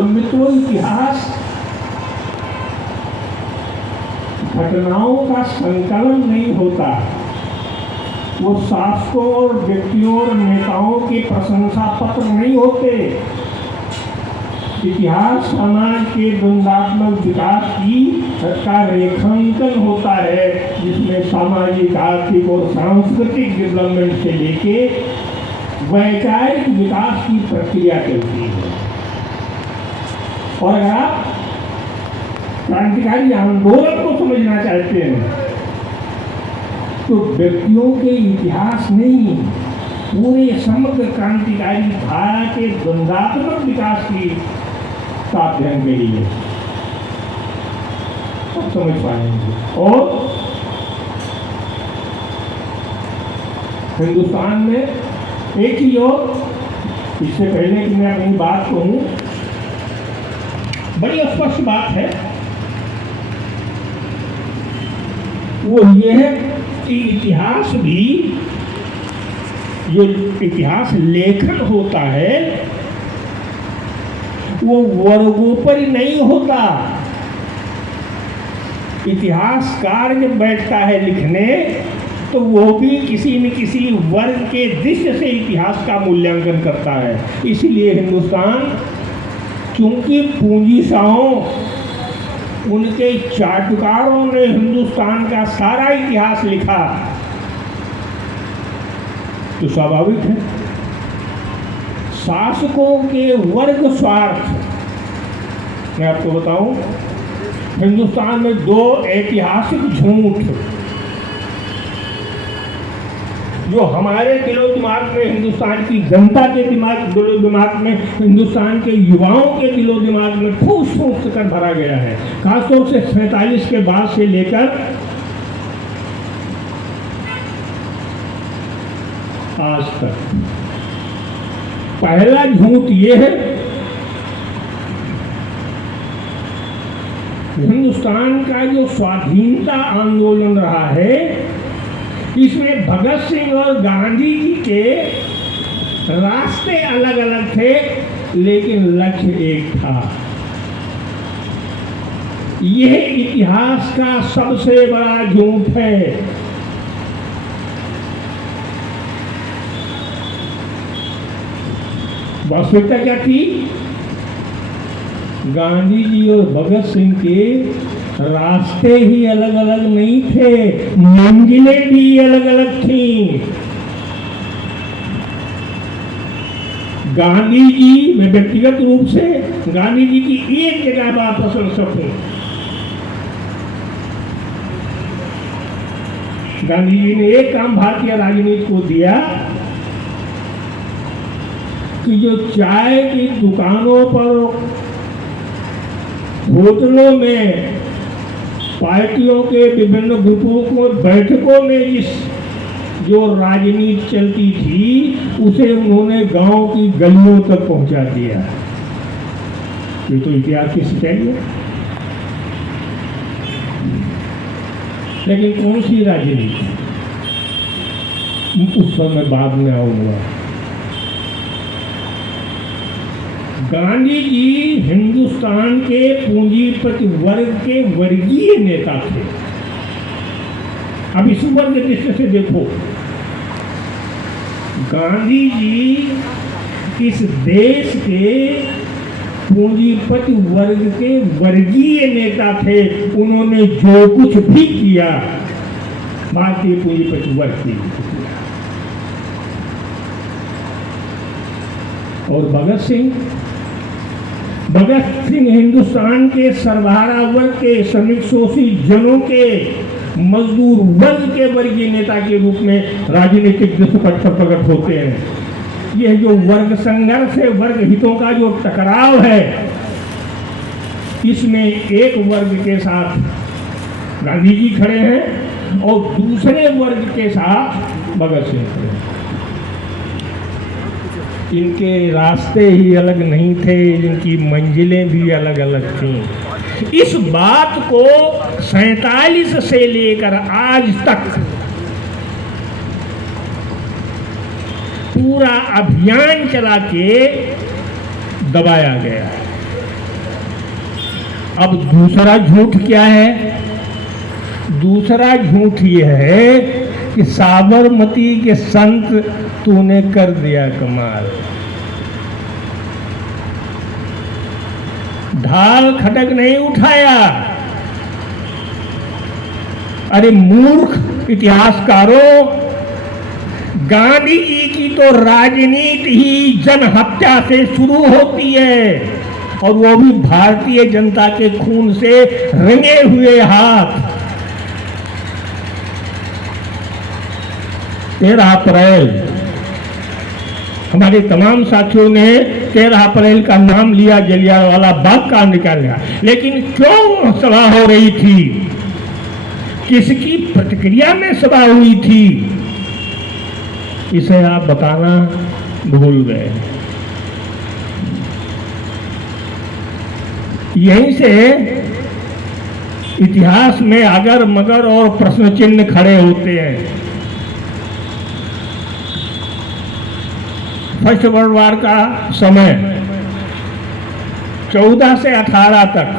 तो मित्रों, इतिहास घटनाओं का संकलन नहीं होता, वो शासकों और व्यक्तियों और नेताओं के प्रशंसा पत्र नहीं होते। इतिहास समाज के द्वंद्वात्मक विकास का रेखांकन होता है, जिसमें सामाजिक, आर्थिक और सांस्कृतिक डेवलपमेंट से लेके वैचारिक विकास की प्रक्रिया चलती है। और अगर आप क्रांतिकारी आंदोलन को समझना चाहते हैं तो व्यक्तियों के इतिहास नहीं, पूरे समग्र क्रांतिकारी धारा के द्वंद्वात्मक विकास की का अध्ययन करिए, तो समझ पाएंगे। और हिंदुस्तान में एक ही, और इससे पहले कि मैं अपनी बात कहूं, बड़ी स्पष्ट बात है, वो ये है कि इतिहास भी, जो इतिहास लेखन होता है वो वर्गों पर ही नहीं होता। इतिहासकार जब बैठता है लिखने तो वो भी किसी न किसी वर्ग के दृष्टि से इतिहास का मूल्यांकन करता है। इसलिए हिंदुस्तान, चूंकि पूंजीशाहों, उनके चाटुकारों ने हिंदुस्तान का सारा इतिहास लिखा, तो स्वाभाविक है शासकों के वर्ग स्वार्थ। मैं आपको बताऊं, हिंदुस्तान में दो ऐतिहासिक झूठ जो हमारे दिलो दिमाग में, हिंदुस्तान की जनता के दिलो दिमाग में, हिंदुस्तान के युवाओं के दिलो दिमाग में फूस फूस कर भरा गया है, खासतौर से 47 के बाद से लेकर आज तक। पहला झूठ ये है, हिंदुस्तान का जो स्वाधीनता आंदोलन रहा है, इसमें भगत सिंह और गांधी जी के रास्ते अलग अलग थे, लेकिन लक्ष्य एक था। यह इतिहास का सबसे बड़ा झूठ है। वास्तविकता क्या थी? गांधी जी और भगत सिंह के रास्ते ही अलग अलग नहीं थे, मंजिलें भी अलग अलग थीं। गांधी जी, मैं व्यक्तिगत रूप से गांधी जी की एक जगह बड़ा प्रशंसक हूं। गांधी जी ने एक काम भारतीय राजनीति को दिया कि जो चाय की दुकानों पर, होटलों में, पार्टियों के विभिन्न ग्रुपों को बैठकों में इस जो राजनीति चलती थी, उसे उन्होंने गांव की गलियों तक पहुंचा दिया। ये तो इतिहास की सच्चाई है। लेकिन कौन सी राजनीति, उस पर मैं बाद में आऊंगा। गांधी जी हिंदुस्तान के पूंजीपति वर्ग के वर्गीय नेता थे। अब इस वर्ग दृष्टि से देखो, गांधी जी इस देश के पूंजीपति वर्ग के वर्गीय नेता थे। उन्होंने जो कुछ भी किया भारतीय पूंजीपति वर्ग के लिए किया। और भगत सिंह हिंदुस्तान के सर्वहारा वर्ग के, श्रमिक शोषित जनों के, मजदूर वर्ग के वर्गीय नेता के रूप में राजनीतिक दृष्टिपट पर प्रकट होते हैं। यह जो वर्ग संघर्ष है, वर्ग हितों का जो टकराव है, इसमें एक वर्ग के साथ गांधी जी खड़े हैं और दूसरे वर्ग के साथ भगत सिंह खड़े हैं। इनके रास्ते ही अलग नहीं थे, इनकी मंजिलें भी अलग अलग थीं। इस बात को 47 से लेकर आज तक पूरा अभियान चला के दबाया गया है। अब दूसरा झूठ क्या है? दूसरा झूठ यह है कि साबरमती के संत तूने कर दिया कमाल। ढाल खटक नहीं उठाया। अरे मूर्ख इतिहासकारों, गांधी जी की तो राजनीति ही जनहत्या से शुरू होती है, और वो भी भारतीय जनता के खून से रंगे हुए हाथ। 13 अप्रैल हमारे तमाम साथियों ने 13 अप्रैल का नाम लिया, जलियांवाला बाग कांड निकाल लिया, लेकिन क्यों सभा हो रही थी? किसकी प्रतिक्रिया में सभा हुई थी? इसे आप बताना भूल गए। यहीं से इतिहास में अगर मगर और प्रश्न चिन्ह खड़े होते हैं। फर्स्ट वर्ल्ड वॉर का समय 14 से 18 तक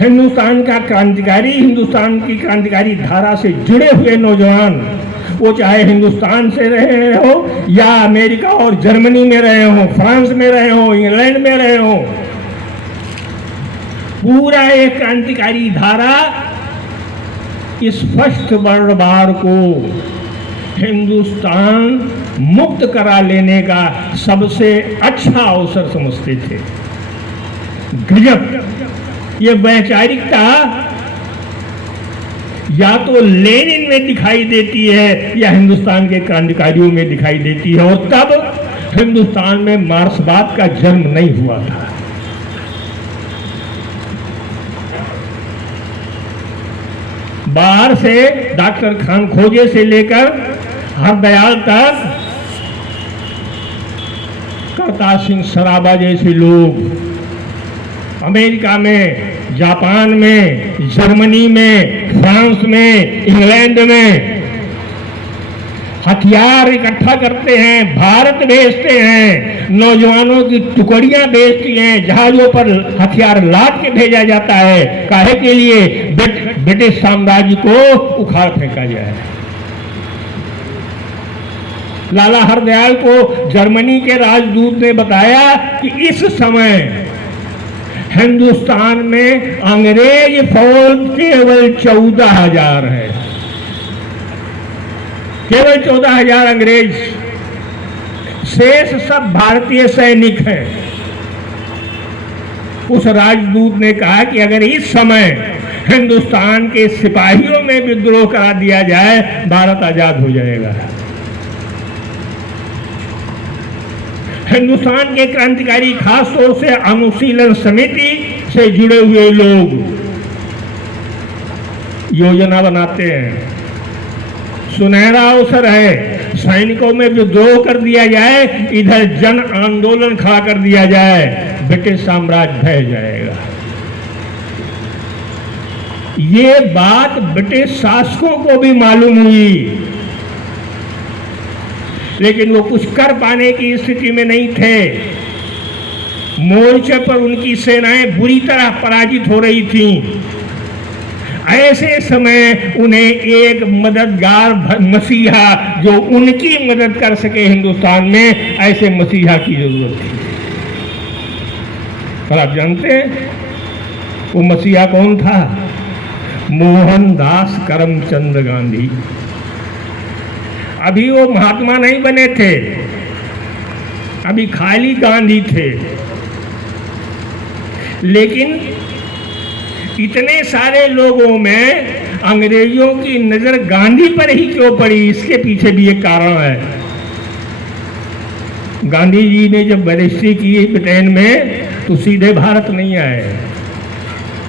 हिंदुस्तान का क्रांतिकारी, हिंदुस्तान की क्रांतिकारी धारा से जुड़े हुए नौजवान, वो चाहे हिंदुस्तान से रहे हो या अमेरिका और जर्मनी में रहे हो, फ्रांस में रहे हो, इंग्लैंड में रहे हो, पूरा एक क्रांतिकारी धारा इस फर्स्ट वर्ल्ड वॉर को हिंदुस्तान मुक्त करा लेने का सबसे अच्छा अवसर समझते थे। गजब! ये वैचारिकता या तो लेनिन में दिखाई देती है या हिंदुस्तान के क्रांतिकारियों में दिखाई देती है, और तब हिंदुस्तान में मार्क्सवाद का जन्म नहीं हुआ था। बाहर से डॉक्टर खान खोजे से लेकर हरदयाल तक, करतार सिंह सराबा जैसे लोग अमेरिका में, जापान में, जर्मनी में, फ्रांस में, इंग्लैंड में हथियार इकट्ठा करते हैं, भारत भेजते हैं, नौजवानों की टुकड़ियां भेजती हैं, जहाजों पर हथियार लाद के भेजा जाता है। काहे के लिए? ब्रिटिश साम्राज्य को उखाड़ फेंका जाए। लाला हरदयाल को जर्मनी के राजदूत ने बताया कि इस समय हिंदुस्तान में अंग्रेज फौज केवल 14,000 है, केवल 14,000 अंग्रेज, शेष सब भारतीय सैनिक हैं। उस राजदूत ने कहा कि अगर इस समय हिंदुस्तान के सिपाहियों में विद्रोह करा दिया जाए, भारत आजाद हो जाएगा। हिंदुस्तान के क्रांतिकारी, खास तौर से अनुशीलन समिति से जुड़े हुए लोग योजना बनाते हैं। सुनहरा अवसर है, सैनिकों में विद्रोह कर दिया जाए, इधर जन आंदोलन खड़ा कर दिया जाए, ब्रिटिश साम्राज्य ढह जाएगा। ये बात ब्रिटिश शासकों को भी मालूम हुई, लेकिन वो कुछ कर पाने की स्थिति में नहीं थे। मोर्चे पर उनकी सेनाएं बुरी तरह पराजित हो रही थीं। ऐसे समय उन्हें एक मददगार, मसीहा जो उनकी मदद कर सके हिंदुस्तान में, ऐसे मसीहा की जरूरत थी। और आप जानते हैं वो मसीहा कौन था? मोहनदास करमचंद गांधी। अभी वो महात्मा नहीं बने थे, अभी खाली गांधी थे। लेकिन इतने सारे लोगों में अंग्रेजों की नजर गांधी पर ही क्यों पड़ी? इसके पीछे भी एक कारण है। गांधी जी ने जब बैरिस्ट्री की ब्रिटेन में, तो सीधे भारत नहीं आए,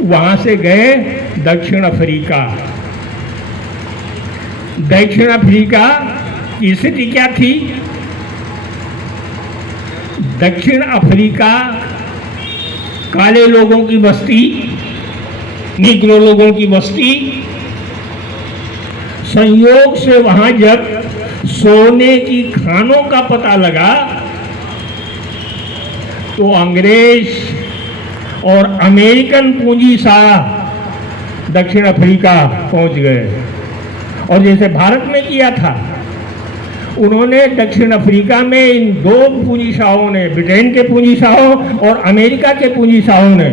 वहां से गए दक्षिण अफ्रीका। दक्षिण अफ्रीका की स्थिति क्या थी? दक्षिण अफ्रीका काले लोगों की बस्ती, निग्रो लोगों की बस्ती। संयोग से वहां जब सोने की खानों का पता लगा, तो अंग्रेज और अमेरिकन पूंजी शाह दक्षिण अफ्रीका पहुंच गए। और जैसे भारत में किया था, उन्होंने दक्षिण अफ्रीका में इन दो पूंजीशाहों ने, ब्रिटेन के पूंजीशाहों और अमेरिका के पूंजीशाहों ने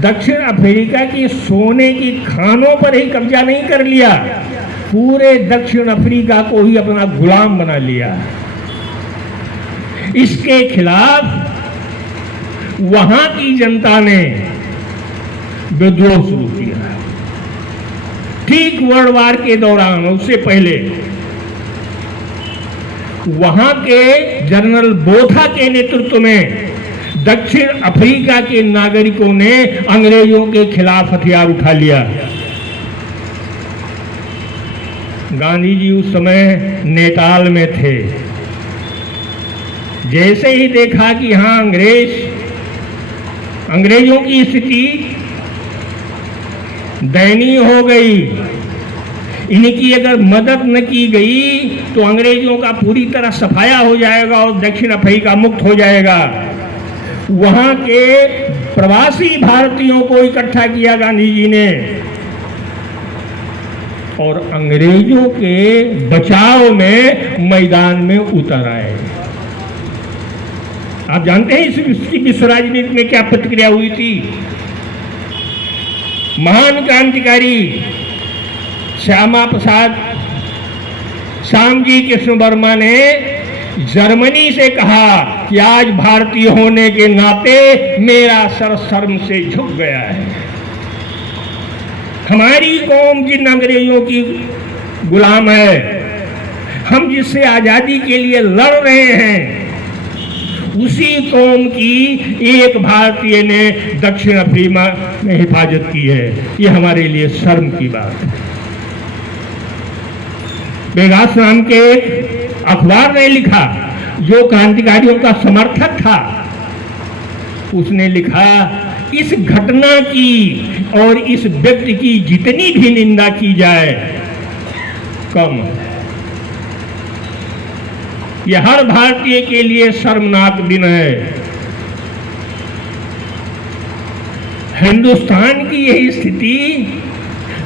दक्षिण अफ्रीका की सोने की खानों पर ही कब्जा नहीं कर लिया, पूरे दक्षिण अफ्रीका को ही अपना गुलाम बना लिया। इसके खिलाफ वहां की जनता ने विद्रोह शुरू किया। ठीक वर्ल्ड वार के दौरान, उससे पहले वहां के जनरल बोथा के नेतृत्व में दक्षिण अफ्रीका के नागरिकों ने अंग्रेजों के खिलाफ हथियार उठा लिया। गांधी जी उस समय नेटाल में थे। जैसे ही देखा कि यहां अंग्रेजों की स्थिति दयनीय हो गई, इनकी अगर मदद न की गई तो अंग्रेजों का पूरी तरह सफाया हो जाएगा और दक्षिण अफ्रीका मुक्त हो जाएगा। वहां के प्रवासी भारतीयों को इकट्ठा किया गांधी जी ने और अंग्रेजों के बचाव में मैदान में उतर आए। आप जानते हैं इसकी विश्व राजनीति में क्या प्रतिक्रिया हुई थी? महान क्रांतिकारी श्यामा प्रसाद श्यामजी कृष्ण वर्मा ने जर्मनी से कहा कि आज भारतीय होने के नाते मेरा सर शर्म से झुक गया है। हमारी कौम जिन अंग्रेजों की गुलाम है, हम जिससे आजादी के लिए लड़ रहे हैं, उसी कौम की एक भारतीय ने दक्षिण अफ्रीका में हिफाजत की है। ये हमारे लिए शर्म की बात है। बेगास नाम के एक अखबार ने लिखा, जो क्रांतिकारियों का समर्थक था, उसने लिखा, इस घटना की और इस व्यक्ति की जितनी भी निंदा की जाए कम। यह हर भारतीय के लिए शर्मनाक दिन है। हिंदुस्तान की यही स्थिति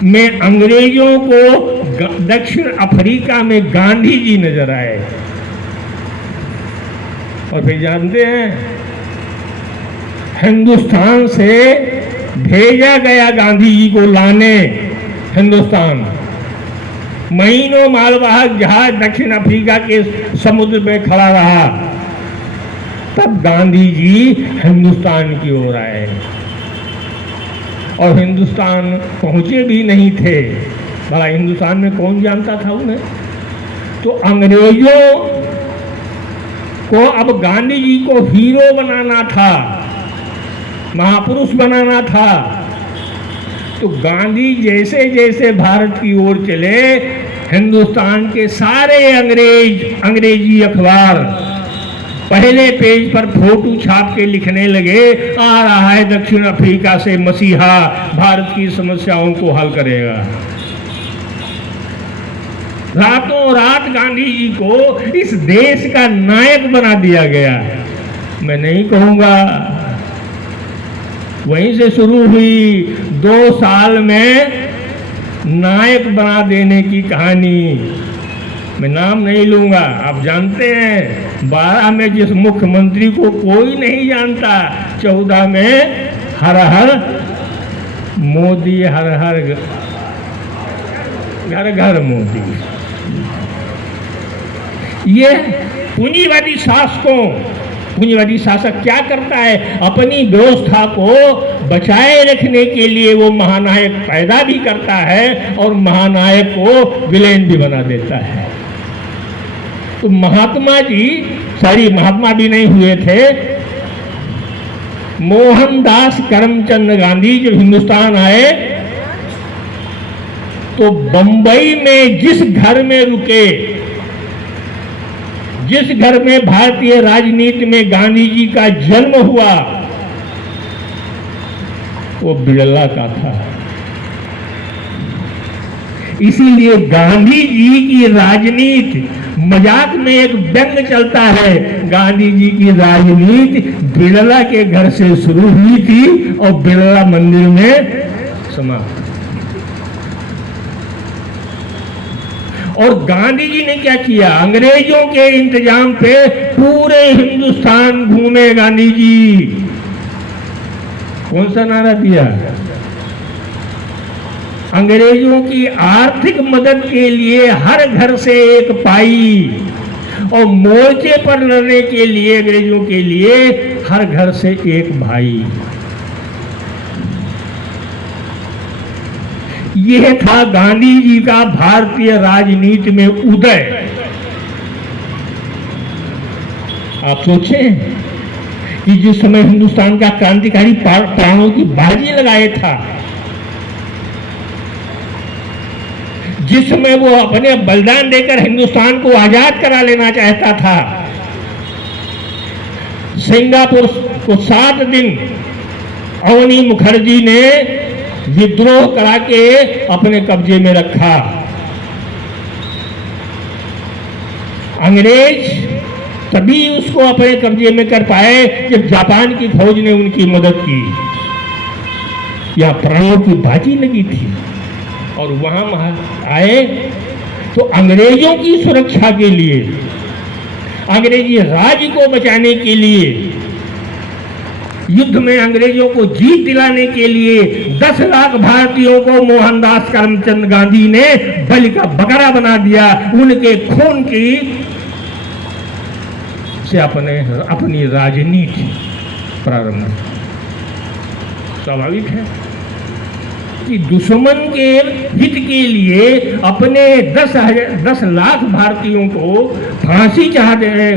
में अंग्रेजों को दक्षिण अफ्रीका में गांधी जी नजर आए। और फिर जानते हैं, हिंदुस्तान से भेजा गया गांधी जी को लाने हिंदुस्तान। महीनों मालवाहक जहाज दक्षिण अफ्रीका के समुद्र में खड़ा रहा, तब गांधी जी हिंदुस्तान की ओर आए और हिंदुस्तान पहुंचे भी नहीं थे। भला हिंदुस्तान में कौन जानता था उन्हें? तो अंग्रेजों को अब गांधी जी को हीरो बनाना था, महापुरुष बनाना था। तो गांधी जैसे जैसे भारत की ओर चले, हिंदुस्तान के सारे अंग्रेजी अखबार पहले पेज पर फोटो छाप के लिखने लगे, आ रहा है दक्षिण अफ्रीका से मसीहा, भारत की समस्याओं को हल करेगा। रातों रात गांधी जी को इस देश का नायक बना दिया गया। मैं नहीं कहूंगा, वहीं से शुरू हुई 2 साल में नायक बना देने की कहानी। मैं नाम नहीं लूंगा, आप जानते हैं। 12 में जिस मुख्यमंत्री को कोई नहीं जानता, 14 में हर हर मोदी, हर हर घर घर मोदी। ये पूंजीवादी शासक क्या करता है? अपनी व्यवस्था को बचाए रखने के लिए वो महानायक पैदा भी करता है और महानायक को विलेन भी बना देता है। तो महात्मा भी नहीं हुए थे। मोहनदास करमचंद गांधी जब हिंदुस्तान आए तो बंबई में जिस घर में रुके, जिस घर में भारतीय राजनीति में गांधी जी का जन्म हुआ, वो बिड़ला का था। इसीलिए गांधी जी की राजनीति मजाक में एक व्यंग चलता है, गांधी जी की राजनीति बिड़ला के घर से शुरू हुई थी और बिड़ला मंदिर में समाप्त। और गांधी जी ने क्या किया, अंग्रेजों के इंतजाम पे पूरे हिंदुस्तान घूमे गांधी जी। कौन सा नारा दिया? अंग्रेजों की आर्थिक मदद के लिए हर घर से एक पाई, और मोर्चे पर लड़ने के लिए अंग्रेजों के लिए हर घर से एक भाई। यह था गांधी जी का भारतीय राजनीति में उदय। आप सोचें कि जिस समय हिंदुस्तान का क्रांतिकारी प्राणों की बाजी लगाए था, जिस समय वो अपने बलिदान देकर हिंदुस्तान को आजाद करा लेना चाहता था, सिंगापुर को 7 दिन अवनी मुखर्जी ने विद्रोह करा के अपने कब्जे में रखा। अंग्रेज तभी उसको अपने कब्जे में कर पाए जब जापान की फौज ने उनकी मदद की। यह प्राणों की बाजी लगी थी। और वहां आए तो अंग्रेजों की सुरक्षा के लिए, अंग्रेजी राज को बचाने के लिए, युद्ध में अंग्रेजों को जीत दिलाने के लिए 10 लाख भारतीयों को मोहनदास करमचंद गांधी ने बलि का बकरा बना दिया। उनके खून की से अपनी राजनीति प्रारंभ। स्वाभाविक है कि दुश्मन के हित के लिए अपने 10 लाख भारतीयों को फांसी चाह देने,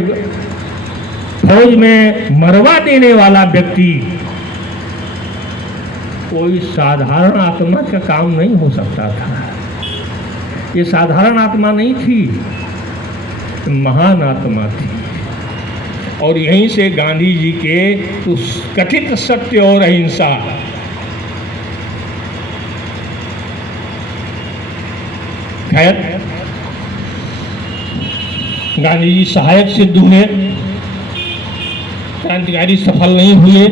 फौज में मरवा देने वाला व्यक्ति कोई साधारण आत्मा का काम नहीं हो सकता था। ये साधारण आत्मा नहीं थी, महान आत्मा थी। और यहीं से गांधी जी के उस कथित सत्य और अहिंसा, खैर गांधी जी सहायक सिद्ध हुए, क्रांतिकारी सफल नहीं हुए।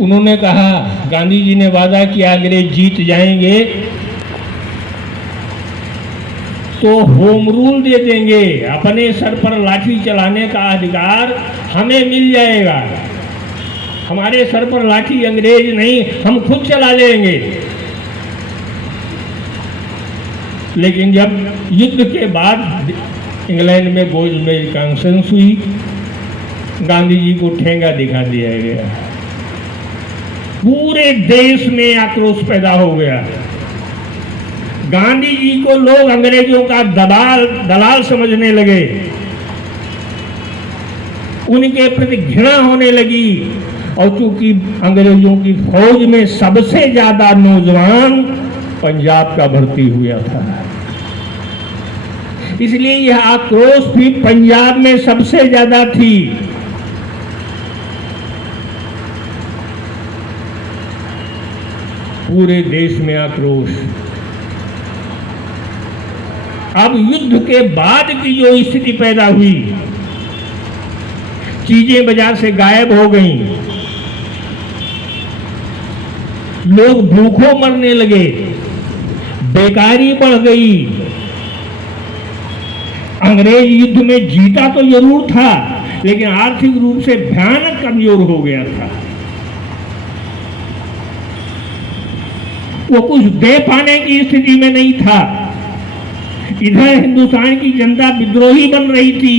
उन्होंने कहा, गांधी जी ने वादा किया अंग्रेज जीत जाएंगे तो होम रूल दे देंगे, अपने सर पर लाठी चलाने का अधिकार हमें मिल जाएगा, हमारे सर पर लाठी अंग्रेज नहीं, हम खुद चला लेंगे। लेकिन जब युद्ध के बाद इंग्लैंड में गोलमेज कॉन्फ्रेंस हुई, गांधी जी को ठेंगा दिखा दिया गया, पूरे देश में आक्रोश पैदा हो गया। गांधी जी को लोग अंग्रेजों का दलाल समझने लगे, उनके प्रति घृणा होने लगी। और चूंकि अंग्रेजों की फौज में सबसे ज्यादा नौजवान पंजाब का भर्ती हुआ था, इसलिए यह आक्रोश भी पंजाब में सबसे ज्यादा थी। पूरे देश में आक्रोश। अब युद्ध के बाद की जो स्थिति पैदा हुई, चीजें बाजार से गायब हो गईं, लोग भूखों मरने लगे, बेकारी बढ़ गई। अंग्रेज युद्ध में जीता तो जरूर था, लेकिन आर्थिक रूप से भयानक कमजोर हो गया था। वो कुछ दे पाने की स्थिति में नहीं था। इधर हिंदुस्तान की जनता विद्रोही बन रही थी,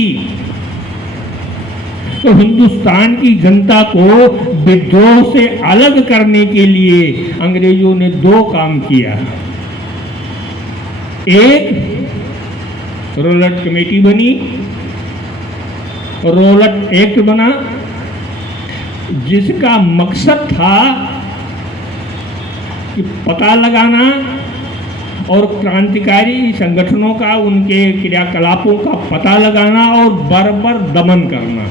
तो हिंदुस्तान की जनता को विद्रोह से अलग करने के लिए अंग्रेजों ने 2 काम किया। एक, रोलट कमेटी बनी, रोलट एक्ट बना, जिसका मकसद था कि पता लगाना और क्रांतिकारी संगठनों का, उनके क्रियाकलापों का पता लगाना और बर्बर दमन करना।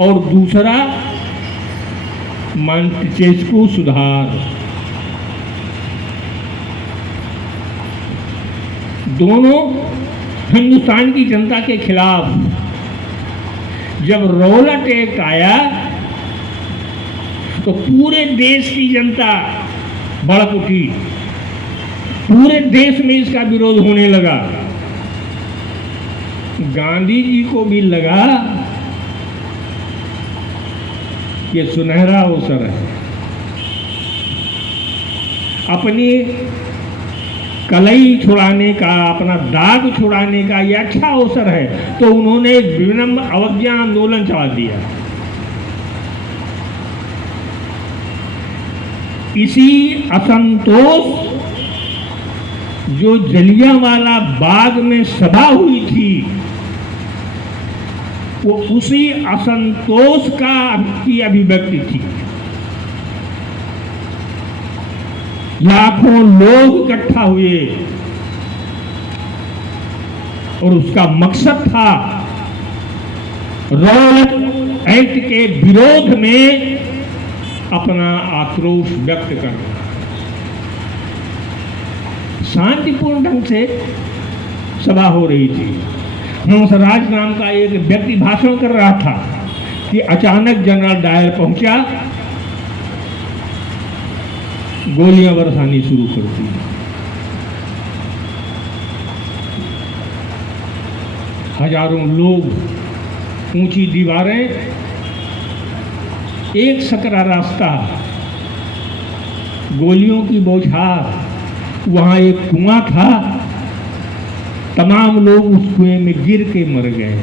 और दूसरा, मांटेस्क्यू सुधार। दोनों हिंदुस्तान की जनता के खिलाफ। जब रौलट एक्ट आया तो पूरे देश की जनता भड़क उठी, पूरे देश में इसका विरोध होने लगा। गांधी जी को भी लगा कि सुनहरा अवसर है, अपनी कलई छुड़ाने का, अपना दाग छुड़ाने का यह अच्छा अवसर है। तो उन्होंने विनम्र अवज्ञा आंदोलन चला दिया। इसी असंतोष जो जलियांवाला बाग में सभा हुई थी, वो उसी असंतोष की अभिव्यक्ति थी। लाखों लोग इकट्ठा हुए और उसका मकसद था रौलट एक्ट के विरोध में अपना आक्रोश व्यक्त करना। शांतिपूर्ण ढंग से सभा हो रही थी। हंसराज नाम का एक व्यक्ति भाषण कर रहा था कि अचानक जनरल डायर पहुंचा, गोलियां बरसानी शुरू कर दी। हजारों लोग, ऊंची दीवारें, एक सकरा रास्ता, गोलियों की बौछार। वहां एक कुआं था, तमाम लोग उस कुएं में गिर के मर गए।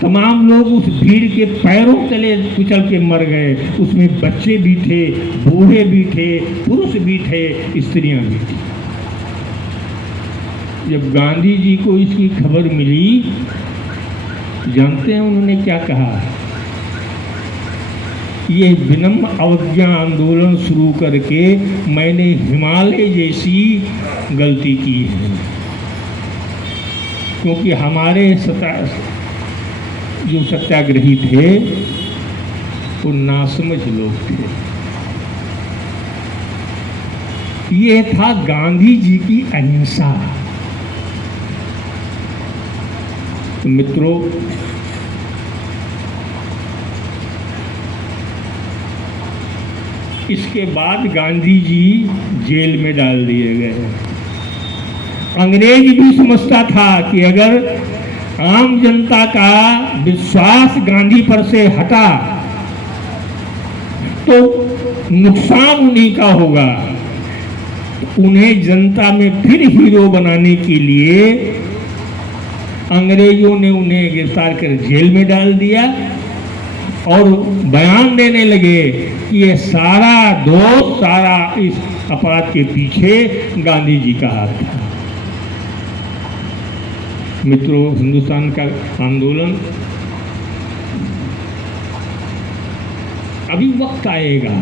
तमाम लोग उस भीड़ के पैरों तले कुचल के मर गए। उसमें बच्चे भी थे, बूढ़े भी थे, पुरुष भी थे, स्त्रियां भी थी। जब गांधी जी को इसकी खबर मिली, जानते हैं उन्होंने क्या कहा? ये विनम्र अवज्ञा आंदोलन शुरू करके मैंने हिमालय जैसी गलती की है, क्योंकि हमारे जो सत्याग्रही थे वो नासमझ लोग थे। ये था गांधी जी की अहिंसा। तो मित्रों, इसके बाद गांधी जी जेल में डाल दिए गए। अंग्रेज भी समझता था कि अगर आम जनता का विश्वास गांधी पर से हटा तो नुकसान उन्हीं का होगा। उन्हें जनता में फिर हीरो बनाने के लिए अंग्रेजों ने उन्हें गिरफ्तार कर जेल में डाल दिया और बयान देने लगे कि ये सारा दोष, सारा इस अपराध के पीछे गांधी जी का हाथ था। मित्रों, हिंदुस्तान का आंदोलन अभी वक्त आएगा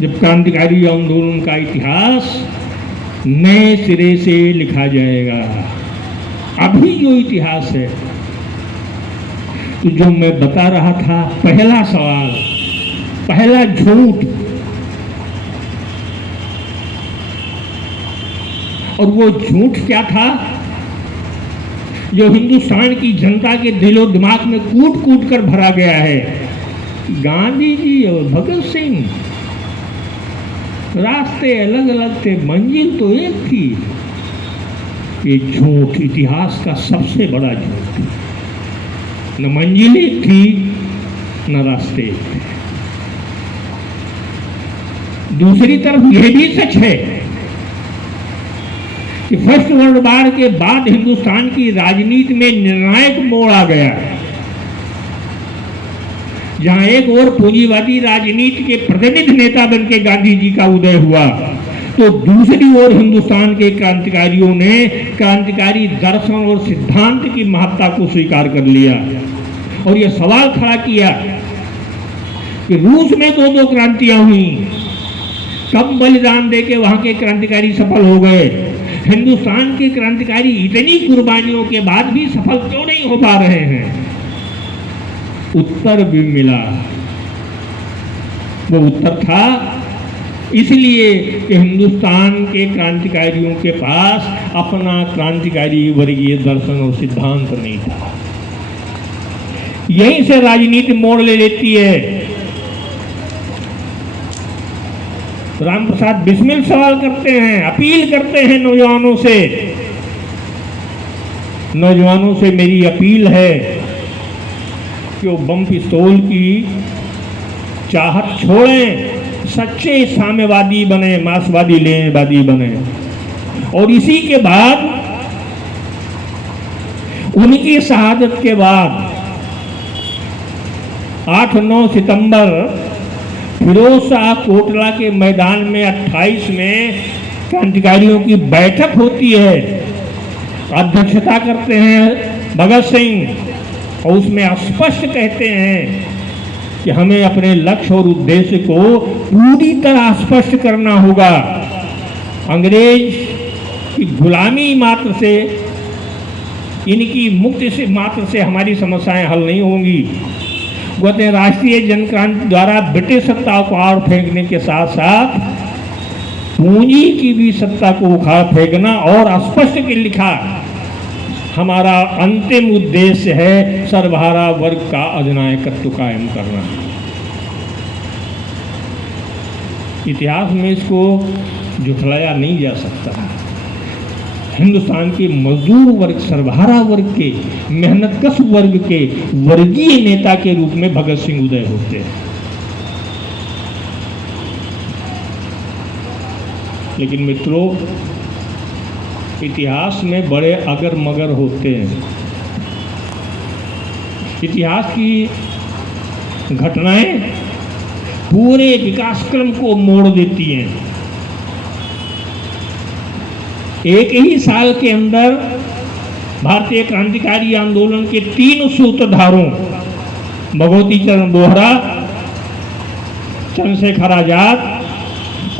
जब क्रांतिकारी आंदोलन का इतिहास नए सिरे से लिखा जाएगा। अभी जो इतिहास है, तो जो मैं बता रहा था, पहला सवाल, पहला झूठ, और वो झूठ क्या था जो हिंदुस्तान की जनता के दिलो दिमाग में कूट कूट कर भरा गया है? गांधी जी और भगत सिंह, रास्ते अलग अलग थे, मंजिल तो एक थी। ये झूठ इतिहास का सबसे बड़ा झूठ। न मंजिल एक थी, न रास्ते एक थे। दूसरी तरफ यह भी सच है कि फर्स्ट वर्ल्ड वार के बाद हिंदुस्तान की राजनीति में निर्णायक मोड़ आ गया, जहां एक और पूंजीवादी राजनीति के प्रतिनिधि नेता बनके गांधी जी का उदय हुआ, तो दूसरी ओर हिंदुस्तान के क्रांतिकारियों ने क्रांतिकारी दर्शन और सिद्धांत की महत्ता को स्वीकार कर लिया और यह सवाल खड़ा किया कि रूस में दो क्रांतियां हुई, कब बलिदान देके वहां के क्रांतिकारी सफल हो गए? हिंदुस्तान के क्रांतिकारी इतनी कुर्बानियों के बाद भी सफल क्यों नहीं हो पा रहे हैं? उत्तर भी मिला। वो उत्तर था इसलिए कि हिंदुस्तान के क्रांतिकारियों के पास अपना क्रांतिकारी वर्गीय दर्शन और सिद्धांत नहीं था। यहीं से राजनीति मोड़ ले लेती है। राम प्रसाद बिस्मिल सवाल करते हैं, अपील करते हैं नौजवानों से। नौजवानों से मेरी अपील है कि वो बम पिस्तौल की चाहत छोड़ें, सच्चे साम्यवादी बने, मार्क्सवादी लेनिनवादी बने। और इसी के बाद, उनकी शहादत के बाद 8-9 सितंबर फिरोज शाह कोटला के मैदान में 28 में क्रांतिकारियों की बैठक होती है। अध्यक्षता करते हैं भगत सिंह और उसमें स्पष्ट कहते हैं कि हमें अपने लक्ष्य और उद्देश्य को पूरी तरह स्पष्ट करना होगा। अंग्रेज की गुलामी मात्र से, इनकी मुक्ति से मात्र से हमारी समस्याएं हल नहीं होंगी। कहते राष्ट्रीय जनक्रांति द्वारा ब्रिटिश सत्ता को आड़ फेंकने के साथ साथ पूंजी की भी सत्ता को उखाड़ फेंकना, और स्पष्ट के लिखा हमारा अंतिम उद्देश्य है सर्वहारा वर्ग का अधिनायकत्व कायम करना। इतिहास में इसको झुठलाया नहीं जा सकता। हिंदुस्तान के मजदूर वर्ग, सर्वहारा वर्ग के, मेहनतकश वर्ग के वर्गीय नेता के रूप में भगत सिंह उदय होते हैं। लेकिन मित्रों, इतिहास में बड़े अगर मगर होते हैं। इतिहास की घटनाएं पूरे विकासक्रम को मोड़ देती हैं। एक ही साल के अंदर भारतीय क्रांतिकारी आंदोलन के 3 सूत्रधारों भगवती चरण बोहरा, चंद्रशेखर आजाद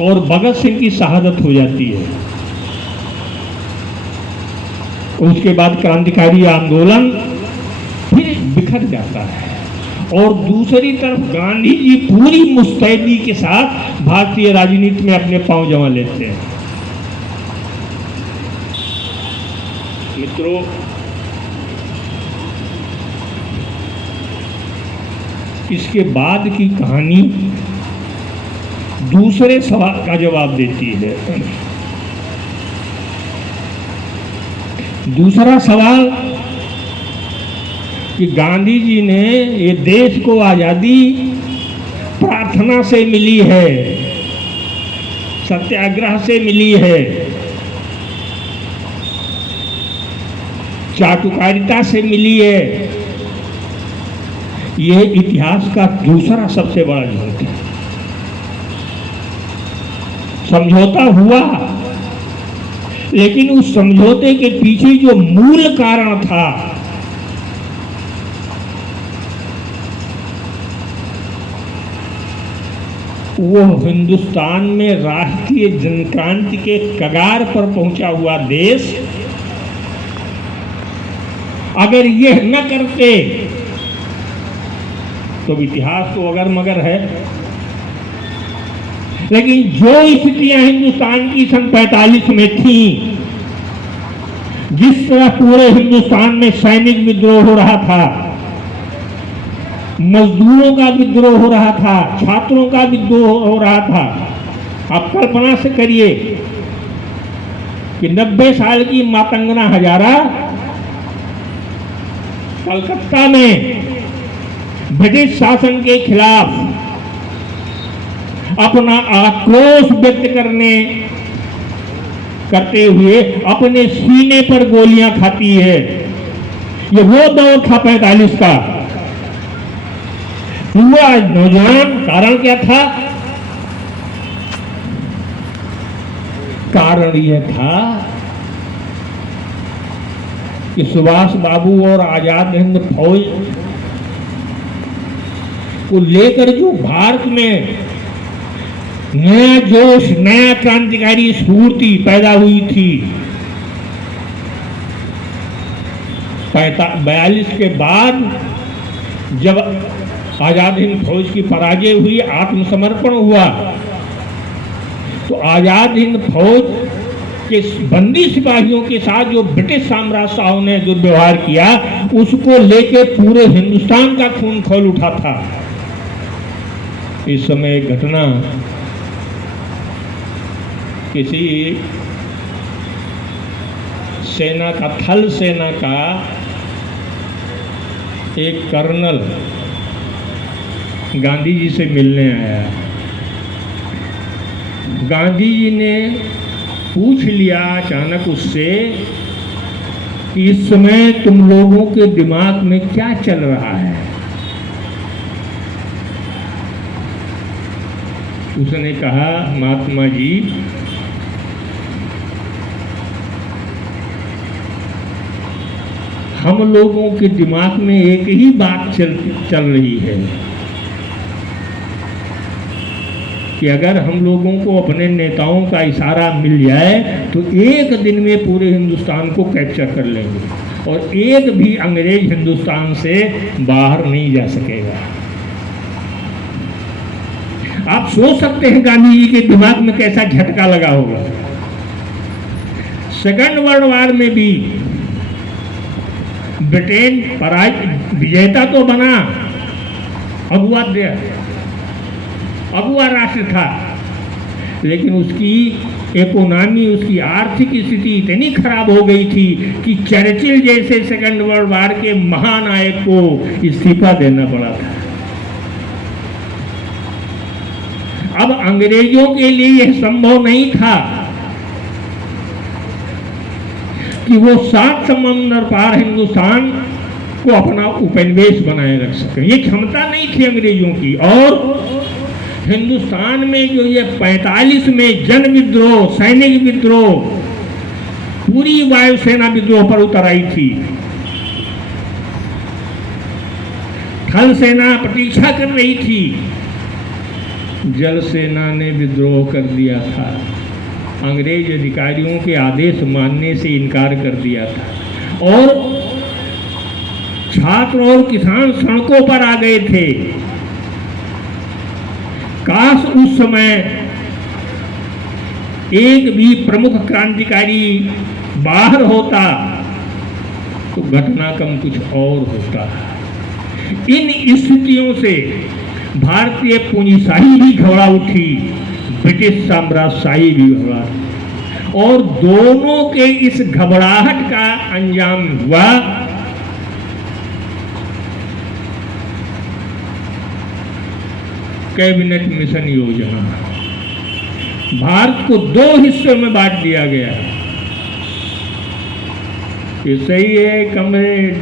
और भगत सिंह की शहादत हो जाती है। उसके बाद क्रांतिकारी आंदोलन फिर बिखर जाता है और दूसरी तरफ गांधी जी पूरी मुस्तैदी के साथ भारतीय राजनीति में अपने पांव जमा लेते हैं। मित्रों, इसके बाद की कहानी दूसरे सवाल का जवाब देती है। दूसरा सवाल कि गांधी जी ने ये देश को आजादी प्रार्थना से मिली है, सत्याग्रह से मिली है, चाटुकारिता से मिली है। यह इतिहास का दूसरा सबसे बड़ा झूठ है। समझौता हुआ, लेकिन उस समझौते के पीछे जो मूल कारण था वो हिंदुस्तान में राष्ट्रीय जनक्रांति के कगार पर पहुंचा हुआ देश अगर यह न करते तो इतिहास तो अगर मगर है। लेकिन जो स्थितियां हिंदुस्तान की सन 45 में थी, जिस तरह पूरे हिंदुस्तान में सैनिक विद्रोह हो रहा था, मजदूरों का विद्रोह हो रहा था, छात्रों का विद्रोह हो रहा था। आप कल्पना से करिए कि 90 साल की मातंगना हजारा कलकत्ता में ब्रिटिश शासन के खिलाफ अपना आक्रोश व्यक्त करते हुए अपने सीने पर गोलियां खाती है। ये वो दौर था 45 का। हुआ नौजवान, कारण क्या था? कारण यह था कि सुभाष बाबू और आजाद हिंद फौज को लेकर जो भारत में नया जोश, नया क्रांतिकारी स्फूर्ति पैदा हुई थी, 42 के बाद जब आजाद हिंद फौज की पराजय हुई, आत्मसमर्पण हुआ, तो आज़ाद हिंद फौज के बंदी सिपाहियों के साथ जो ब्रिटिश साम्राज्य शाहों ने जो व्यवहार किया, उसको लेके पूरे हिंदुस्तान का खून खौल उठा था। इस समय एक घटना, किसी सेना का, थल सेना का एक कर्नल गांधी जी से मिलने आया। गांधी जी ने पूछ लिया अचानक उससे कि इस समय तुम लोगों के दिमाग में क्या चल रहा है। उसने कहा, महात्मा जी, हम लोगों के दिमाग में एक ही बात चल रही है कि अगर हम लोगों को अपने नेताओं का इशारा मिल जाए तो एक दिन में पूरे हिंदुस्तान को कैप्चर कर लेंगे और एक भी अंग्रेज हिंदुस्तान से बाहर नहीं जा सकेगा। आप सोच सकते हैं गांधी जी के दिमाग में कैसा झटका लगा होगा। सेकंड वर्ल्ड वॉर में भी ब्रिटेन विजेता तो बना, अगुआ राष्ट्र था, लेकिन उसकी इकोनॉमी, उसकी आर्थिक स्थिति इतनी खराब हो गई थी कि चर्चिल जैसे सेकंड वर्ल्ड वॉर के महानायक को इस्तीफा देना पड़ा था। अब अंग्रेजों के लिए यह संभव नहीं था कि वो 7 समंदर पार हिंदुस्तान को अपना उपनिवेश बनाए रख सके। ये क्षमता नहीं थी अंग्रेजों की। और हिंदुस्तान में जो ये 45 में जन विद्रोह, सैनिक विद्रोह, पूरी वायुसेना विद्रोह पर उतर आई थी। थल सेना प्रतीक्षा कर रही थी, जल सेना ने विद्रोह कर दिया था, अंग्रेज अधिकारियों के आदेश मानने से इनकार कर दिया था और छात्र और किसान सड़कों पर आ गए थे। काश उस समय एक भी प्रमुख क्रांतिकारी बाहर होता तो घटनाक्रम कुछ और होता। इन स्थितियों से भारतीय पूंजीशाही भी घबरा उठी, ब्रिटिश साम्राज्यशाही भी घबरा, और दोनों के इस घबराहट का अंजाम हुआ कैबिनेट मिशन योजना। भारत को 2 हिस्सों में बांट दिया गया। ये सही है कमरेड,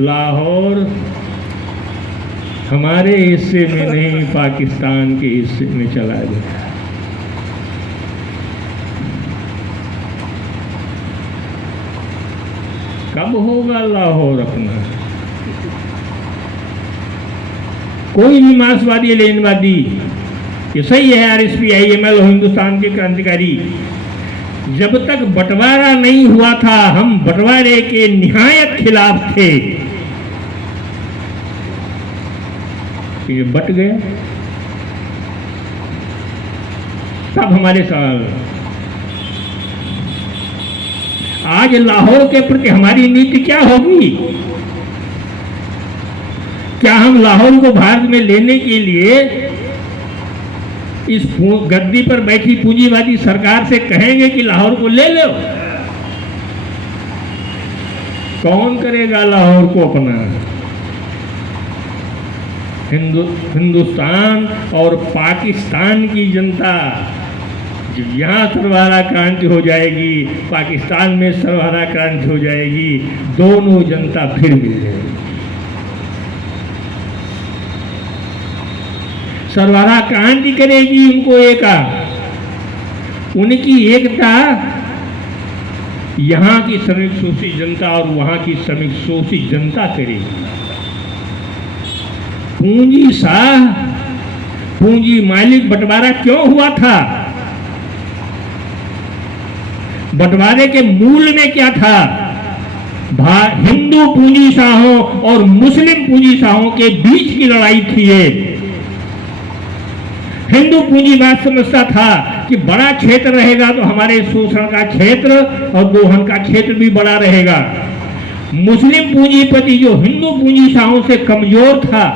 लाहौर हमारे हिस्से में नहीं, पाकिस्तान के हिस्से में चला गया। कब होगा लाहौर अपना? कोई भी मार्क्सवादी लेनिनवादी, ये सही है, आरएसपी, आईएमएल, हिंदुस्तान के क्रांतिकारी, जब तक बंटवारा नहीं हुआ था हम बंटवारे के निहायत खिलाफ थे। ये बट गए, तब हमारे सवाल। आज लाहौर के प्रति हमारी नीति क्या होगी? क्या हम लाहौर को भारत में लेने के लिए इस गद्दी पर बैठी पूंजीवादी सरकार से कहेंगे कि लाहौर को ले लो? कौन करेगा लाहौर को अपना? हिंदुस्तान और पाकिस्तान की जनता, जो यहाँ सर्वहारा क्रांति हो जाएगी, पाकिस्तान में सर्वहारा क्रांति हो जाएगी, दोनों जनता फिर मिल जाएगी। सर्वहारा क्रांति करेगी उनको एका, उनकी एकता यहाँ की श्रमिक शोषित जनता और वहाँ की श्रमिक शोषित जनता करेगी। पूंजी शाह, पूंजी मालिक बंटवारा क्यों हुआ था? बंटवारे के मूल में क्या था? हिंदू पूंजी शाहों और मुस्लिम पूंजी शाहों के बीच की लड़ाई थी ये। हिंदू पूंजीवाद समझता था कि बड़ा क्षेत्र रहेगा तो हमारे शोषण का क्षेत्र और दोहन का क्षेत्र भी बड़ा रहेगा। मुस्लिम पूंजीपति जो हिंदू पूंजीशाहों से कमजोर था,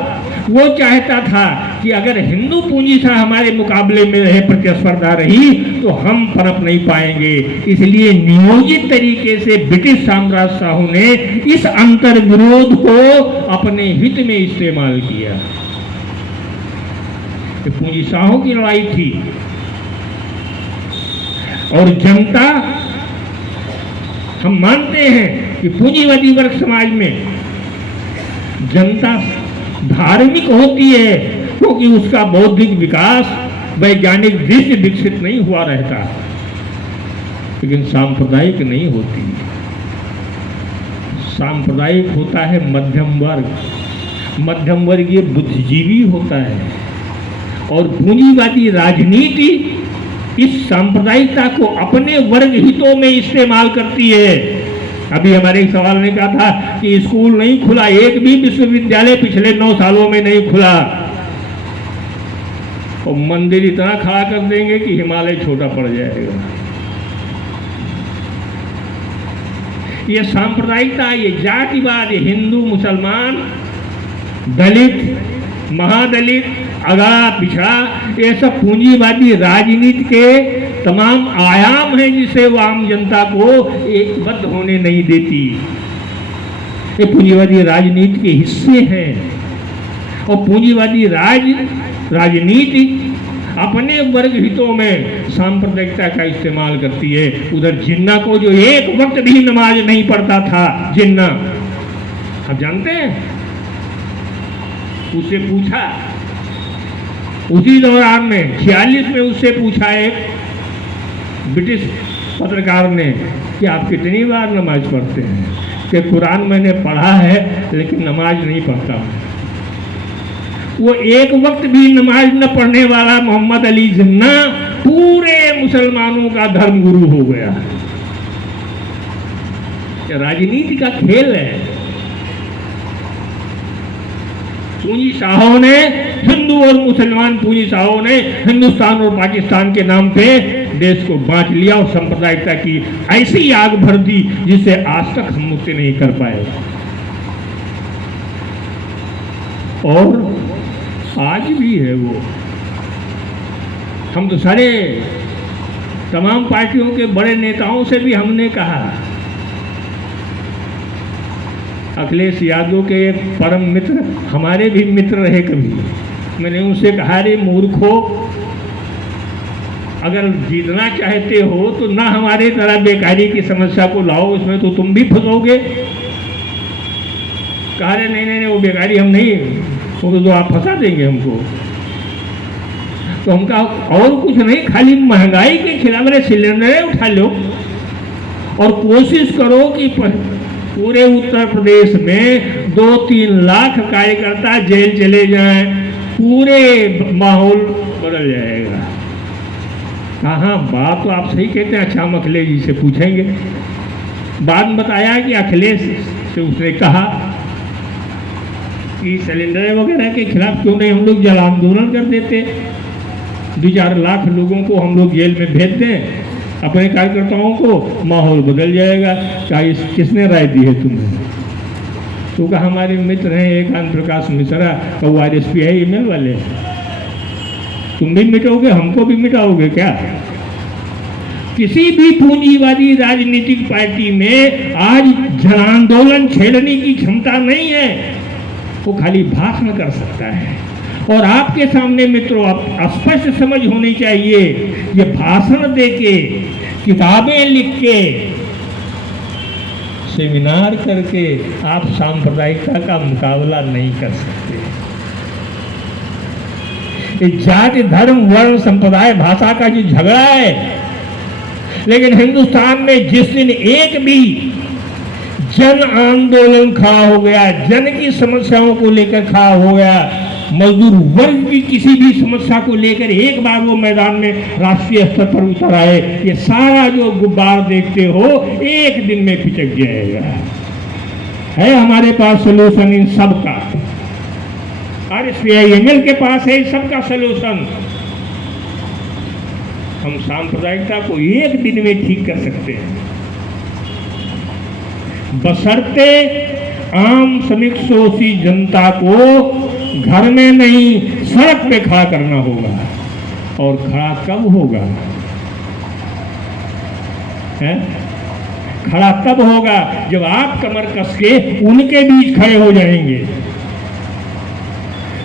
वो चाहता था कि अगर हिंदू पूंजीशाह हमारे मुकाबले में रहे, प्रतिस्पर्धा रही, तो हम पनप नहीं पाएंगे। इसलिए नियोजित तरीके से ब्रिटिश साम्राज्य शाहों ने इस अंतर विरोध को अपने हित में इस्तेमाल किया। ये पूंजीशाहों की लड़ाई थी और जनता, हम मानते हैं कि पूंजीवादी वर्ग समाज में जनता धार्मिक होती है क्योंकि उसका बौद्धिक विकास वैज्ञानिक दृष्टि विकसित नहीं हुआ रहता, लेकिन सांप्रदायिक नहीं होती। सांप्रदायिक होता है मध्यम वर्ग, मध्यम वर्गीय बुद्धिजीवी होता है। और पूंजीवादी राजनीति इस सांप्रदायिकता को अपने वर्ग हितों में इस्तेमाल करती है। अभी हमारे एक सवाल ने कहा था कि स्कूल नहीं खुला, एक भी विश्वविद्यालय पिछले 9 सालों में नहीं खुला, और मंदिर इतना खड़ा कर देंगे कि हिमालय छोटा पड़ जाएगा। ये सांप्रदायिकता, ये जातिवाद, ये हिंदू मुसलमान, दलित महादलित, अगड़ा पिछड़ा, ये सब पूंजीवादी राजनीति के तमाम आयाम हैं जिसे वो आम जनता को एकबद्ध होने नहीं देती। ये पूंजीवादी राजनीति के हिस्से हैं और पूंजीवादी राजनीति अपने वर्ग हितों में सांप्रदायिकता का इस्तेमाल करती है। उधर जिन्ना को जो एक वक्त भी नमाज नहीं पढ़ता था, जिन्ना, आप जानते हैं, उससे पूछा उसी दौरान में 46 में उससे पूछा एक ब्रिटिश पत्रकार ने कि आप कितनी बार नमाज पढ़ते हैं? कि कुरान मैंने पढ़ा है लेकिन नमाज नहीं पढ़ता। वो एक वक्त भी नमाज न पढ़ने वाला मोहम्मद अली जिन्ना पूरे मुसलमानों का धर्मगुरु हो गया। ये राजनीति का खेल है। पूंजीशाहों ने, हिंदू और मुसलमान पूंजीशाहों ने हिंदुस्तान और पाकिस्तान के नाम पे देश को बांट लिया और सांप्रदायिकता की ऐसी आग भर दी जिसे आज तक हम मुक्ति नहीं कर पाए। और आज भी है वो। हम तो सारे तमाम पार्टियों के बड़े नेताओं से भी हमने कहा, अखिलेश यादव के एक परम मित्र, हमारे भी मित्र रहे कभी, मैंने उनसे कहा, रे मूर्खो, अगर जीतना चाहते हो तो ना हमारे तरह बेकारी की समस्या को लाओ, उसमें तो तुम भी फंसोगे। कहा, रे नहीं नहीं नहीं, वो बेकारी हम नहीं, वो तो आप फंसा देंगे हमको। तो हम कहा और कुछ नहीं, खाली महंगाई के खिलाफ मेरे सिलेंडर उठा लो और कोशिश करो कि पूरे उत्तर प्रदेश में 2-3 लाख कार्यकर्ता जेल चले जाएं, पूरे माहौल बदल जाएगा। हाँ, बात तो आप सही कहते हैं। अच्छा, हम अखिलेश जी से पूछेंगे। बाद में बताया कि अखिलेश से उसने कहा कि सिलेंडर वगैरह के खिलाफ क्यों नहीं हम लोग जन आंदोलन कर देते, 2-4 लाख लोगों को हम लोग जेल में भेज दें, अपने कार्यकर्ताओं को, माहौल बदल जाएगा। क्या किसने राय दी है तुम्हें? तो कहा हमारे मित्र हैं एकांत प्रकाश मिश्रा, वो RSP है, ईमेल वाले, तुम भी मिटाओगे, हमको भी मिटाओगे क्या? किसी भी पूंजीवादी राजनीतिक पार्टी में आज जन आंदोलन छेड़ने की क्षमता नहीं है, वो खाली भाषण कर सकता है। और आपके सामने मित्रों, आप स्पष्ट समझ होनी चाहिए, ये भाषण देके, किताबें लिख के, सेमिनार करके आप सांप्रदायिकता का मुकाबला नहीं कर सकते। ये जाति, धर्म, वर्ण, संप्रदाय, भाषा का जो झगड़ा है, लेकिन हिंदुस्तान में जिस दिन एक भी जन आंदोलन खड़ा हो गया, जन की समस्याओं को लेकर खड़ा हो गया, मजदूर वर्ग की किसी भी समस्या को लेकर एक बार वो मैदान में राष्ट्रीय स्तर पर उतर आए, ये सारा जो गुब्बार देखते हो एक दिन में पिचक जाएगा। है हमारे पास सोल्यूशन इन सब का, RSPIML के पास है सबका सोल्यूशन। हम सांप्रदायिकता को एक दिन में ठीक कर सकते हैं, बशर्ते आम श्रमिक शोषित जनता को घर में नहीं सड़क पे खड़ा करना होगा। और खड़ा कब होगा है? खड़ा तब होगा जब आप कमर कस के उनके बीच खड़े हो जाएंगे,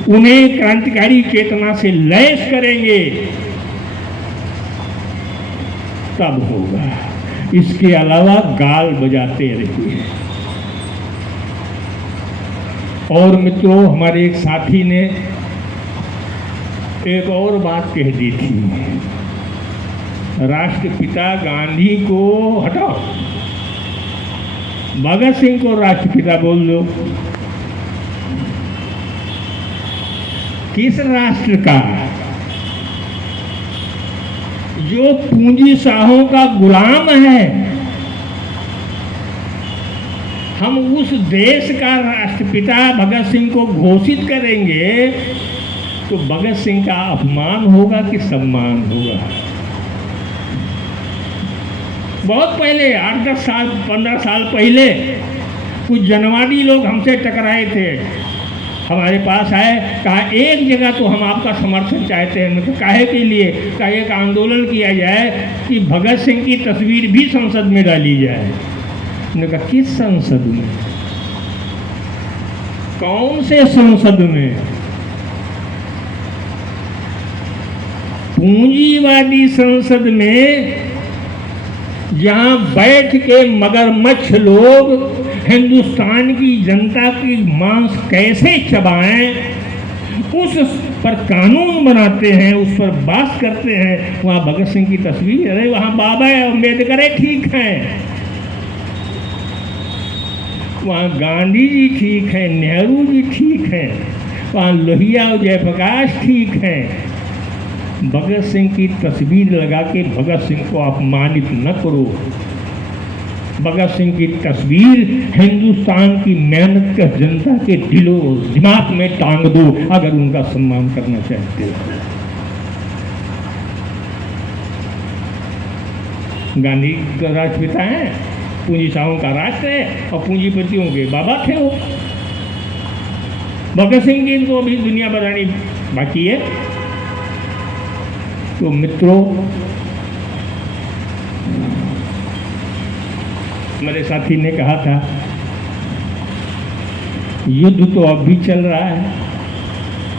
उन्हें क्रांतिकारी चेतना से लैस करेंगे, तब होगा। इसके अलावा गाल बजाते रहिए। और मित्रों, हमारे एक साथी ने एक और बात कह दी थी, राष्ट्रपिता गांधी को हटाओ, भगत सिंह को राष्ट्रपिता बोल दो। किस राष्ट्र का? जो पूंजी शाहों का गुलाम है। हम उस देश का राष्ट्रपिता भगत सिंह को घोषित करेंगे तो भगत सिंह का अपमान होगा कि सम्मान होगा? बहुत पहले 8-10 साल 15 साल पहले कुछ जनवादी लोग हमसे टकराए थे, हमारे पास आए, कहा एक जगह तो हम आपका समर्थन चाहते हैं। तो काहे के लिए? कहा एक आंदोलन किया जाए कि भगत सिंह की तस्वीर भी संसद में डाली जाए। ने कहा किस संसद में? कौन से संसद में? पूंजीवादी संसद में, जहां बैठ के मगरमच्छ लोग हिंदुस्तान की जनता की मांस कैसे चबाएं, उस पर कानून बनाते हैं, उस पर बात करते हैं। वहाँ भगत सिंह की तस्वीर, अरे वहाँ बाबा अम्बेडकर ठीक हैं, वहाँ गांधी जी ठीक हैं, नेहरू जी ठीक हैं, वहाँ लोहिया और जयप्रकाश ठीक हैं। भगत सिंह की तस्वीर लगा के भगत सिंह को अपमानित न करो। भगत सिंह की तस्वीर हिंदुस्तान की मेहनत का जनता के दिलों दिमाग में टांग दो, अगर उनका सम्मान करना चाहते हो। गांधी का राष्ट्रपिता है, पूंजीशाहों का राष्ट्र है, और पूंजीपतियों के बाबा थे वो। भगत सिंह जी को अभी दुनिया बनानी बाकी है। तो मित्रों, मेरे साथी ने कहा था युद्ध तो अब भी चल रहा है।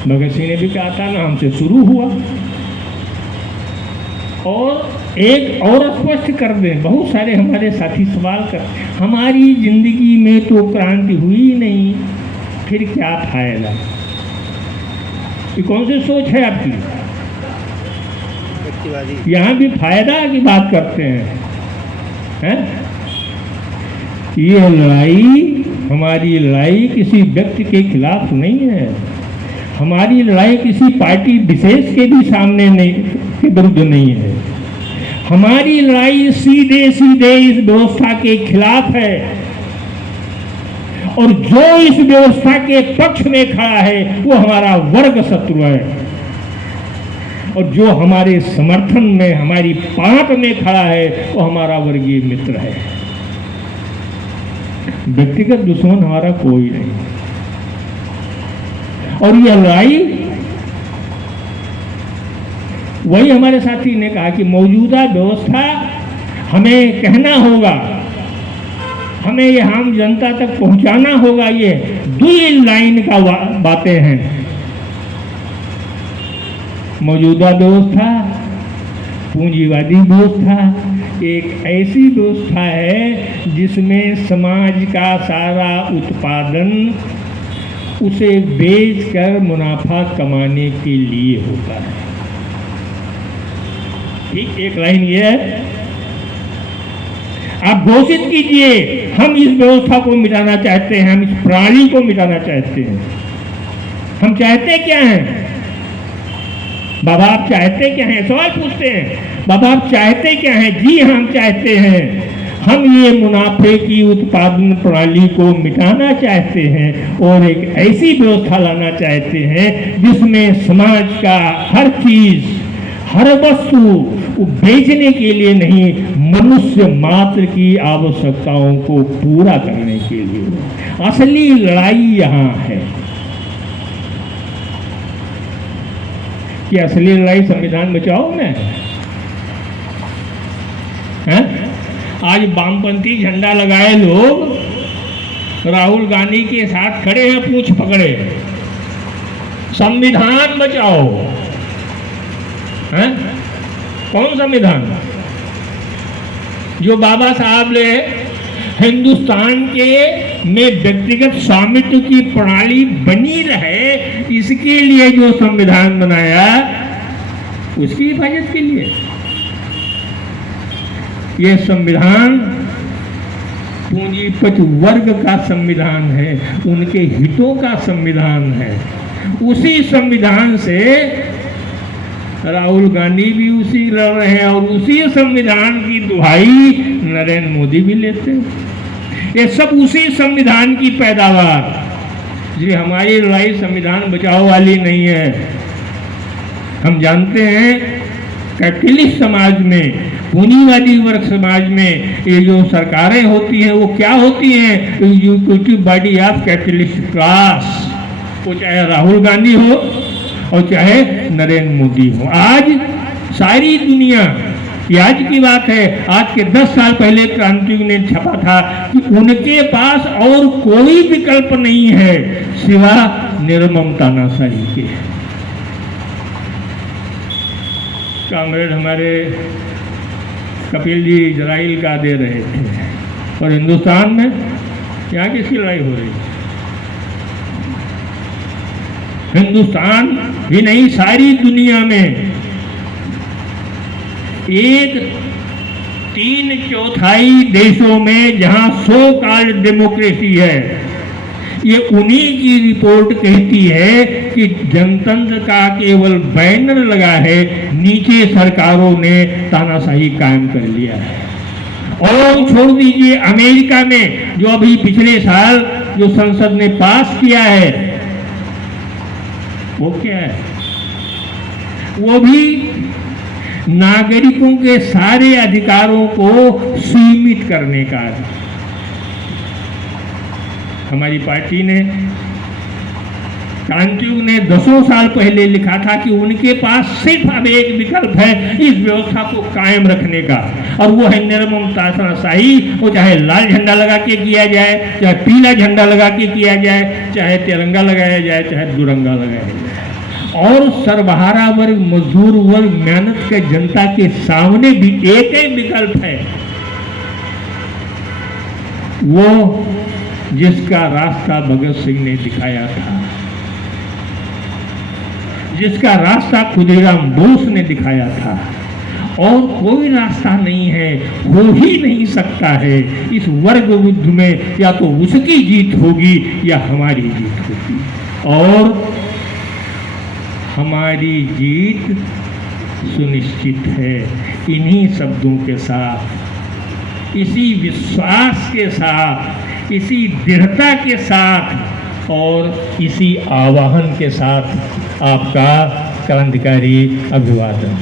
भगत सिंह ने भी कहा था ना, हमसे शुरू हुआ। और एक और स्पष्ट कर दें, बहुत सारे हमारे साथी सवाल कर, हमारी जिंदगी में तो क्रांति हुई नहीं, फिर क्या फायदा? ये कौन सी सोच है आपकी? यहाँ भी फायदा की बात करते हैं। ये लड़ाई, हमारी लड़ाई किसी व्यक्ति के खिलाफ नहीं है, हमारी लड़ाई किसी पार्टी विशेष के भी सामने नहीं, के विरुद्ध नहीं है। हमारी लड़ाई सीधे सीधे इस व्यवस्था के खिलाफ है, और जो इस व्यवस्था के पक्ष में खड़ा है वो हमारा वर्ग शत्रु है, और जो हमारे समर्थन में, हमारी पाट में खड़ा है वो हमारा वर्गीय मित्र है। व्यक्तिगत दुश्मन हमारा कोई नहीं। और यह लड़ाई, वही हमारे साथी ने कहा कि मौजूदा व्यवस्था हमें कहना होगा, हमें यह आम जनता तक पहुंचाना होगा। ये दुई लाइन का बातें हैं। मौजूदा व्यवस्था, पूंजीवादी व्यवस्था एक ऐसी व्यवस्था है जिसमें समाज का सारा उत्पादन उसे बेचकर मुनाफा कमाने के लिए होता है। ठीक एक लाइन ये है, आप घोषित कीजिए हम इस व्यवस्था को मिटाना चाहते हैं, हम इस प्रणाली को मिटाना चाहते हैं। हम चाहते क्या हैं? बाबा आप चाहते क्या हैं? सवाल पूछते हैं, बाबा आप चाहते क्या हैं? जी हम चाहते हैं, हम ये मुनाफे की उत्पादन प्रणाली को मिटाना चाहते हैं और एक ऐसी व्यवस्था लाना चाहते हैं जिसमें समाज का हर चीज, हर वस्तु वो बेचने के लिए नहीं, मनुष्य मात्र की आवश्यकताओं को पूरा करने के लिए। असली लड़ाई यहाँ है कि असली लड़ाई संविधान बचाओ में है। आज वामपंथी झंडा लगाए लोग राहुल गांधी के साथ खड़े हैं, पूंछ पकड़े, संविधान बचाओ है। कौन संविधान? जो बाबा साहब ने हिंदुस्तान के में व्यक्तिगत स्वामित्व की प्रणाली बनी रहे, इसके लिए जो संविधान बनाया, उसकी हिफाजत के लिए। ये संविधान पूंजीपति वर्ग का संविधान है, उनके हितों का संविधान है। उसी संविधान से राहुल गांधी भी उसी लड़ रहे हैं और उसी संविधान की दुहाई नरेंद्र मोदी भी लेते हैं। ये सब उसी संविधान की पैदावार। जी, हमारी लड़ाई संविधान बचाओ वाली नहीं है। हम जानते हैं कैपिटलिस्ट समाज में, पूंजीवादी वर्ग समाज में ये जो सरकारें होती हैं वो क्या होती हैं? Executive body of capitalist class. वो चाहे राहुल गांधी हो और चाहे नरेंद्र मोदी हो। आज सारी दुनिया, ये आज की बात है, आज के 10 साल पहले क्रांतियुग ने छपा था कि उनके पास और कोई विकल्प नहीं है सिवा निर्मम तानाशाही के। कांग्रेस हमारे कपिल जी इजराइल का दे रहे थे और हिंदुस्तान में यहाँ किसकी लड़ाई हो रही है? हिंदुस्तान भी नहीं, सारी दुनिया में एक 3/4 देशों में जहां सो कॉल्ड डेमोक्रेसी है, ये उन्हीं की रिपोर्ट कहती है कि जनतंत्र का केवल बैनर लगा है, नीचे सरकारों ने तानाशाही कायम कर लिया है। और छोड़ दीजिए अमेरिका में जो अभी पिछले साल जो संसद ने पास किया है, वो क्या है? वो भी नागरिकों के सारे अधिकारों को सीमित करने का। हमारी पार्टी ने, क्रांतियुग ने 10 साल पहले लिखा था कि उनके पास सिर्फ अब एक विकल्प है इस व्यवस्था को कायम रखने का, और वो है निर्मम तानाशाही। वो चाहे लाल झंडा लगा के किया जाए, चाहे पीला झंडा लगा के किया जाए, चाहे तिरंगा लगाया जाए, चाहे दुरंगा लगाया जाए। और सर्वहारा वर्ग, मजदूर वर्ग, मेहनत के जनता के सामने भी एक ही विकल्प है, वो जिसका रास्ता भगत सिंह ने दिखाया था, जिसका रास्ता खुदीराम बोस ने दिखाया था। और कोई रास्ता नहीं है, हो ही नहीं सकता है इस वर्ग युद्ध में। या तो उसकी जीत होगी या हमारी जीत होगी, और हमारी जीत सुनिश्चित है। इन्हीं शब्दों के साथ, इसी विश्वास के साथ, इसी दृढ़ता के साथ और इसी आह्वान के साथ आपका क्रांतिकारी अभिवादन।